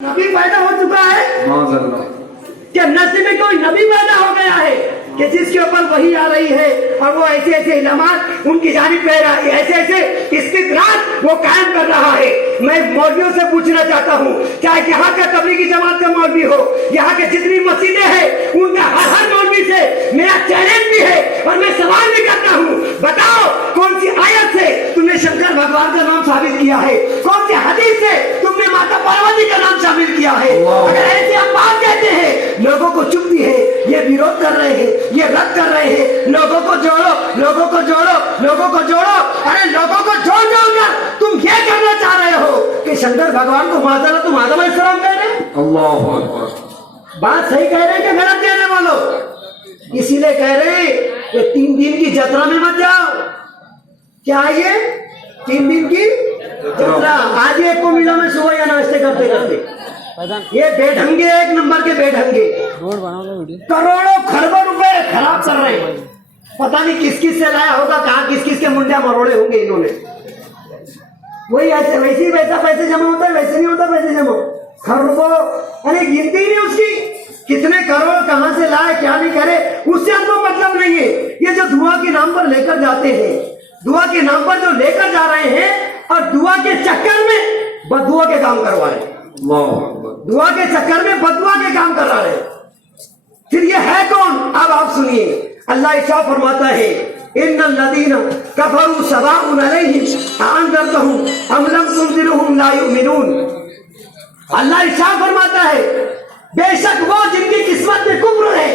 नबी पैदा हो चुका है कि नस्ल में कोई नबी पैदा हो गया है कि जिसके ऊपर वही आ रही है और वो ऐसे ऐसे इल्हामात उनकी जानिब पे ऐसे ऐसे इस्तिदराज वो कायम कर रहा है। मैं मौलवियों से पूछना चाहता हूँ, चाहे यहाँ का तबलीगी जमात का मौलवी हो, यहाँ के जितनी मस्जिदें हैं, उनका हर मौलवी से मेरा चैलेंज भी है और मैं सवाल भी करता हूँ, बताओ कौन सी आयत से तुमने शंकर भगवान का नाम साबित किया है, कौन सी हदीस से तुमने माता पार्वती का नाम साबित किया है। अगर ऐसे आप बात कहते हैं, लोगों को चुप्पी है, ये विरोध कर रहे हैं, ये रद्द कर रहे हैं, लोगों को जोड़ो, लोगों को जोड़ो, लोगों को जोड़ो। अरे लोगों को जोड़ जोड़कर तुम ये करना चाह रहे हो कि शंकर भगवान को माता तुम आदम अलैहिस्सलाम कह रहे हैं। अल्लाह बात सही कह रहे हैं कि गलत कहने वालों? इसीलिए कह रहे हैं कि 3 दिन की जत्रा में मत जाओ। क्या ये 3 दिन की जत्रा? आज एक को मिला मैं सुबह या नाश्ते करते करते, ये बेढंगे, 1 नंबर के बेढंगे करोड़ों खरबों रुपए खराब कर रहे हैं। पता नहीं किस किस से लाया होगा, कहाँ किस किस के मुंडिया मरोड़े होंगे इन्होंने। वही ऐसे वैसे ही वैसा पैसे जमा होता है, वैसे नहीं होता पैसे जमा। खरबों, अरे गिनती नहीं उसकी, कितने करोड़ कहाँ से लाए, क्या नहीं करे, उससे हमको मतलब नहीं है। ये जो दुआ के नाम पर लेकर जाते हैं, दुआ के नाम पर जो लेकर जा रहे हैं और दुआ के चक्कर में बदुआ के काम करवा रहे हैं, दुआ के चक्कर में बदुआ के काम करा रहे हैं। फिर ये है कौन? अब आप सुनिए, अल्लाह इरशाद फरमाता है, इन्नल लदीना कफरू सवाउन अलैहिम अअनज़रतहुम अम लम तुनज़िरहुम ला युमिनून। अल्लाह इरशाद फरमाता है, बेशक वो जिनकी किस्मत में कुफ्र है,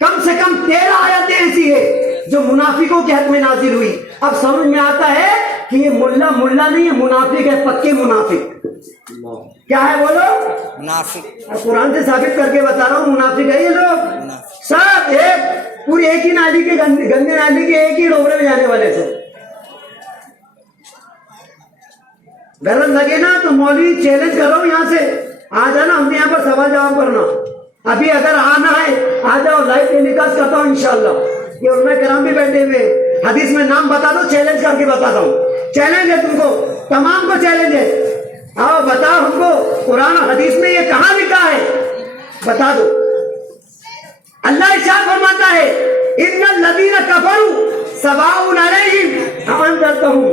कम से कम 13 आयतें ऐसी है जो मुनाफिकों के हक में नाजिल हुई। अब समझ में आता है कि ये मुल्ला नहीं है, मुनाफिक है, पक्के मुनाफिक। क्या है बोलो? मुनाफिक। कुरान से साबित करके बता रहा हूँ, मुनाफिक है ये लोग सब। एक पूरी एक ही नाली के गंदे नाली के एक ही डोबरे में जाने वाले थे। गलत लगे ना तो मौलवी चैलेंज कर रहा हूँ, यहाँ से आ जाना, हमने यहाँ पर सवाल जवाब करना। अभी अगर आना है आ जाओ, लाइव टेलीकास्ट करता हूँ इंशाल्लाह। ये उलमा किराम भी बैठे हुए, हदीस में नाम बता दो, चैलेंज करके बताता हूँ। चैलेंज है तुमको, तमाम को चैलेंज है। आओ बताओ हमको कुरान हदीस में ये कहाँ लिखा है, बता दो। अल्लाह इरशाद फरमाता है, इन्नल लदीना कफरू सवाउन अलैहिम अअनज़रतहुम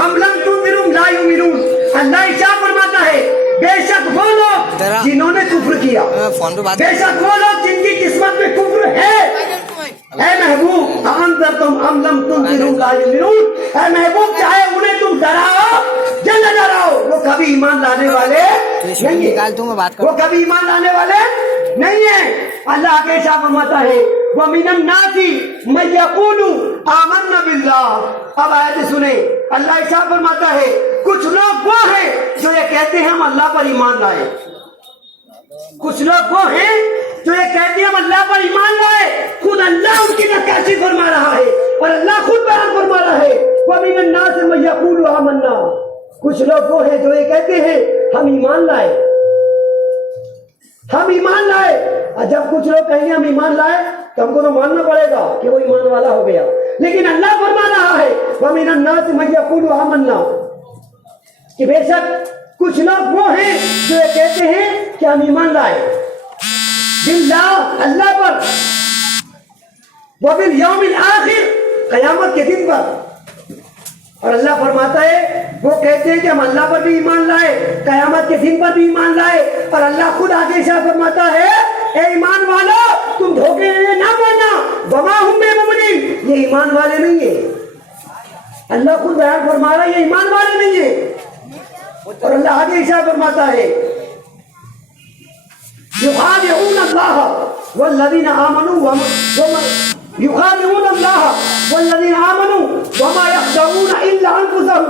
अम लम तुनज़िरहुम ला युमिनून। अल्लाह इरशाद फरमाता है, बेशक वो लोग जिन्होंने कुफ्र किया, बेशक वो लोग जिनकी किस्मत में कुफ्र है, ऐ महबूब अअनज़रतहुम अम लम तुनज़िरहुम ला युमिनून। ऐ महबूब, चाहे उन्हें तुम डराओ या न डराओ, वो कभी ईमान लाने वाले नहीं है, वो कभी ईमान लाने वाले नहीं है। अल्लाह आगे शाह फरमाता है, व मिनन नासी मन यक़ूलु आमन्ना बिल्लाह। अब आयत सुने, अल्लाह शाह फरमाता है, कुछ लोग वो हैं जो ये कहते हैं हम अल्लाह पर ईमान लाए। कुछ लोग वो हैं जो ये कहते हैं हम अल्लाह पर ईमान लाए, खुद अल्लाह उनकी नक्काशी फरमा रहा है और अल्लाह खुद बयान फरमा रहा है, व मिनन नासी मन यक़ूलु आमन्ना। कुछ लोग वो हैं जो ये कहते हैं हम ईमान लाए, हम ईमान लाए। और जब कुछ लोग कहेंगे हम ईमान लाए तो हमको तो मानना पड़ेगा कि वो ईमान वाला हो गया। लेकिन अल्लाह फरमा रहा है, वमिनन नास मन यक़ूलु आमन्ना, कि बेशक कुछ लोग वो हैं जो ये कहते हैं कि हम ईमान लाए बिल्लाह, अल्लाह पर, व बिल यौमिल आखिर, क़यामत के दिन पर। और अल्लाह फरमाता है, वो कहते हैं कि हम अल्लाह पर भी ईमान लाए, क़यामत के दिन पर भी ईमान लाए। और अल्लाह खुद आगे से फरमाता है, ए ईमान वालो, तुम धोखे में ना पड़ना, वमा हुम बिमुमिनीन, ये ईमान वाले नहीं है। अल्लाह खुद बयान फरमा रहा है, ये ईमान वाले नहीं है। और अल्लाह आगे से फरमाता है, युखादिऊन अल्लाह वल्लज़ीना आमनू युखादिऊन अल्लाह वल्लज़ीना आमनू वमा यख़दऊन इल्ला अनफुसहुम